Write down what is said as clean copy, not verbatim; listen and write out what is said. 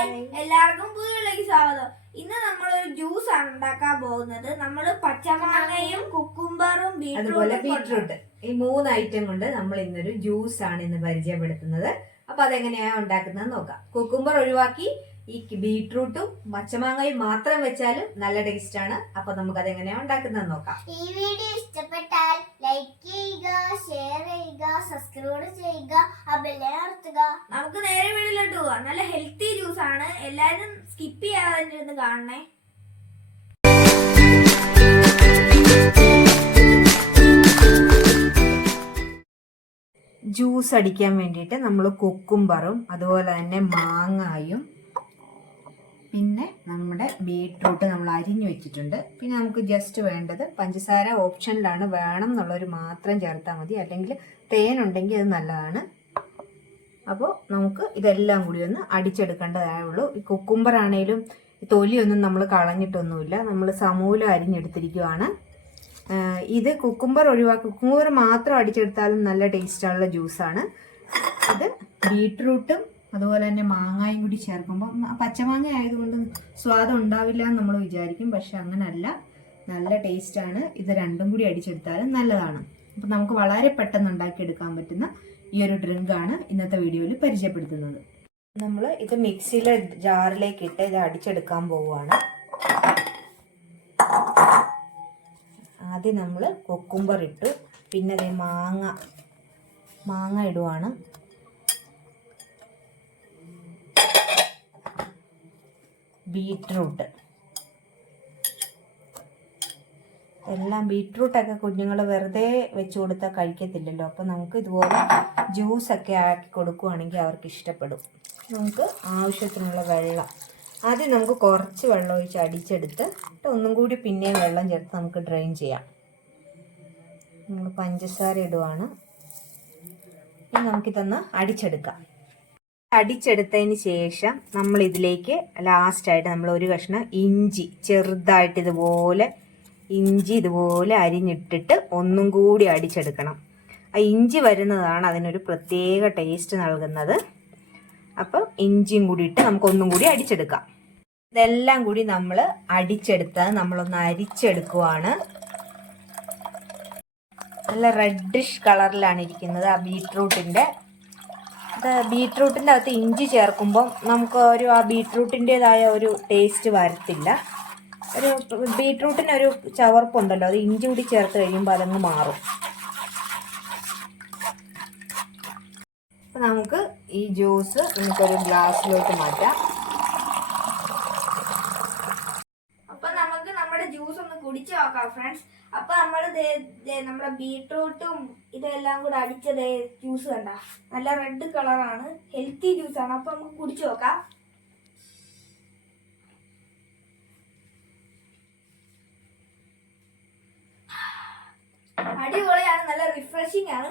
Hi, എല്ലാവർക്കും പുതിയതിലേക്ക് സ്വാഗതം. ഇന്ന് നമ്മളൊരു ജ്യൂസ് ആണ് ഉണ്ടാക്കാൻ പോകുന്നത്. നമ്മൾ പച്ചമാങ്ങയും കുക്കുംബറും ബീട്രൂട്ട് ഈ 3 ഐറ്റം കൊണ്ട് നമ്മൾ ഇന്നൊരു ജ്യൂസ് ആണ് ഇന്ന് പരിചയപ്പെടുത്തുന്നത്. അപ്പൊ അതെങ്ങനെയാ ഉണ്ടാക്കുന്നത് നോക്കാം. കുക്കുംബർ ഒഴിവാക്കി ഈ ബീട്രൂട്ടും പച്ചമാങ്ങയും മാത്രം വെച്ചാലും നല്ല ടേസ്റ്റ് ആണ്. അപ്പൊ നമുക്ക് അതെങ്ങനെയാ ഉണ്ടാക്കുന്നത് നോക്കാം. ഈ വീഡിയോ ഇഷ്ടപ്പെട്ടാൽ ലൈക്ക് ചെയ്യുക, ഷെയർ ചെയ്യുക, സബ്സ്ക്രൈബ് ചെയ്യുക, അമർത്തുക. നമുക്ക് നേരെ വീട്ടിലോട്ട് പോവാം. നല്ല ഹെൽത്തി ജ്യൂസ് ആണ്, എല്ലാരും സ്കിപ്പ് ചെയ്യാതെ ഇരുന്ന് കാണണേ. ജ്യൂസ് അടിക്കാൻ വേണ്ടിയിട്ട് നമ്മൾ കുക്കുംബറും അതുപോലെ തന്നെ മാങ്ങായും പിന്നെ നമ്മുടെ ബീട്രൂട്ട് നമ്മൾ അരിഞ്ഞു വെച്ചിട്ടുണ്ട്. പിന്നെ നമുക്ക് ജസ്റ്റ് വേണ്ടത് പഞ്ചസാര ഓപ്ഷനിലാണ്, വേണം എന്നുള്ളവർ മാത്രം ചേർത്താൽ മതി, അല്ലെങ്കിൽ തേനുണ്ടെങ്കിൽ അത് നല്ലതാണ്. അപ്പോൾ നമുക്ക് ഇതെല്ലാം കൂടി ഒന്ന് അടിച്ചെടുക്കേണ്ടതായുള്ളൂ. ഈ കുക്കുംബർ ആണെങ്കിലും തൊലിയൊന്നും നമ്മൾ കളഞ്ഞിട്ടൊന്നുമില്ല, നമ്മൾ സമൂലം അരിഞ്ഞെടുത്തിരിക്കുവാണ്. ഇത് കുക്കുംബർ ഒഴിവാക്കി കുക്കുംബർ മാത്രം അടിച്ചെടുത്താലും നല്ല ടേസ്റ്റുള്ള ജ്യൂസാണ്. ഇത് ബീട്രൂട്ടും അതുപോലെ തന്നെ മാങ്ങായും കൂടി ചേർക്കുമ്പോൾ പച്ചമാങ്ങ ആയതുകൊണ്ട് സ്വാദം ഉണ്ടാവില്ല എന്ന് നമ്മൾ വിചാരിക്കും, പക്ഷെ അങ്ങനല്ല, നല്ല ടേസ്റ്റാണ്. ഇത് രണ്ടും കൂടി അടിച്ചെടുത്താലും നല്ലതാണ്. അപ്പം നമുക്ക് വളരെ പെട്ടെന്ന് ഉണ്ടാക്കിയെടുക്കാൻ പറ്റുന്ന ഈ ഒരു ഡ്രിങ്കാണ് ഇന്നത്തെ വീഡിയോയിൽ പരിചയപ്പെടുത്തുന്നത്. നമ്മൾ ഇത് മിക്സിയിലെ ജാറിലേക്ക് ഇട്ട് ഇത് അടിച്ചെടുക്കാൻ പോവുകയാണ്. ആദ്യം നമ്മൾ കുക്കുംബർ ഇട്ടു, പിന്നെ അതേ മാങ്ങ ഇടുവാണ്. ബീട്രൂട്ട് എല്ലാം ബീട്രൂട്ടൊക്കെ കുഞ്ഞുങ്ങൾ വെറുതെ വെച്ച് കൊടുത്താൽ കഴിക്കത്തില്ലല്ലോ. അപ്പോൾ നമുക്ക് ഇതുപോലെ ജ്യൂസൊക്കെ ആക്കി കൊടുക്കുകയാണെങ്കിൽ അവർക്ക് ഇഷ്ടപ്പെടും. നമുക്ക് ആവശ്യത്തിനുള്ള വെള്ളം ആദ്യം നമുക്ക് കുറച്ച് വെള്ളം ഒഴിച്ച് അടിച്ചെടുത്ത് ഒന്നും കൂടി പിന്നെയും വെള്ളം ചേർത്ത് നമുക്ക് ഡ്രെയിൻ ചെയ്യാം. നമ്മൾ പഞ്ചസാര ഇടുവാണ്. ഇനി നമുക്കിതൊന്ന് അടിച്ചെടുക്കാം. അടിച്ചെടുത്തതിന് ശേഷം നമ്മൾ ഇതിലേക്ക് ലാസ്റ്റായിട്ട് നമ്മൾ ഒരു കഷ്ണം ഇഞ്ചി ചെറുതായിട്ട് ഇതുപോലെ അരിഞ്ഞിട്ടിട്ട് ഒന്നും കൂടി അടിച്ചെടുക്കണം. ആ ഇഞ്ചി വരുന്നതാണ് അതിനൊരു പ്രത്യേക ടേസ്റ്റ് നൽകുന്നത്. അപ്പം ഇഞ്ചിയും കൂടി ഇട്ട് നമുക്കൊന്നും കൂടി അടിച്ചെടുക്കാം. ഇതെല്ലാം കൂടി നമ്മൾ അടിച്ചെടുത്ത് നമ്മളൊന്ന് അരിച്ചെടുക്കുവാണ്. നല്ല റെഡിഷ് കളറിലാണ് ഇരിക്കുന്നത് ആ ബീട്രൂട്ടിൻ്റെ. ബീട്രൂട്ടിൻ്റെ അകത്ത് ഇഞ്ചി ചേർക്കുമ്പം നമുക്ക് ആ ബീട്രൂട്ടിൻ്റെതായ ഒരു ടേസ്റ്റ് വരത്തില്ല. ബീട്രൂട്ടിനൊരു ചവർപ്പുണ്ടല്ലോ, അത് ഇഞ്ചി കൂടി ചേർത്ത് കഴിയുമ്പോൾ അതങ്ങ് മാറും. അപ്പം നമുക്ക് ഈ ജ്യൂസ് നമുക്കൊരു ഗ്ലാസ്സിലോട്ട് മാറ്റാം. അപ്പം നമുക്ക് നമ്മുടെ ജ്യൂസ് ഒന്ന് കുടിച്ചു നോക്കാം ഫ്രണ്ട്സ്. അപ്പൊ നമ്മൾ നമ്മുടെ ബീട്രൂട്ടും ഇതെല്ലാം കൂടെ അടിച്ചത് ജ്യൂസ് കണ്ട നല്ല റെഡ് കളറാണ്, ഹെൽത്തി ജ്യൂസാണ്. അപ്പൊ നമുക്ക് കുടിച്ചു നോക്കാം. അടിപൊളിയാണ്, നല്ല റിഫ്രഷിംഗ് ആണ്.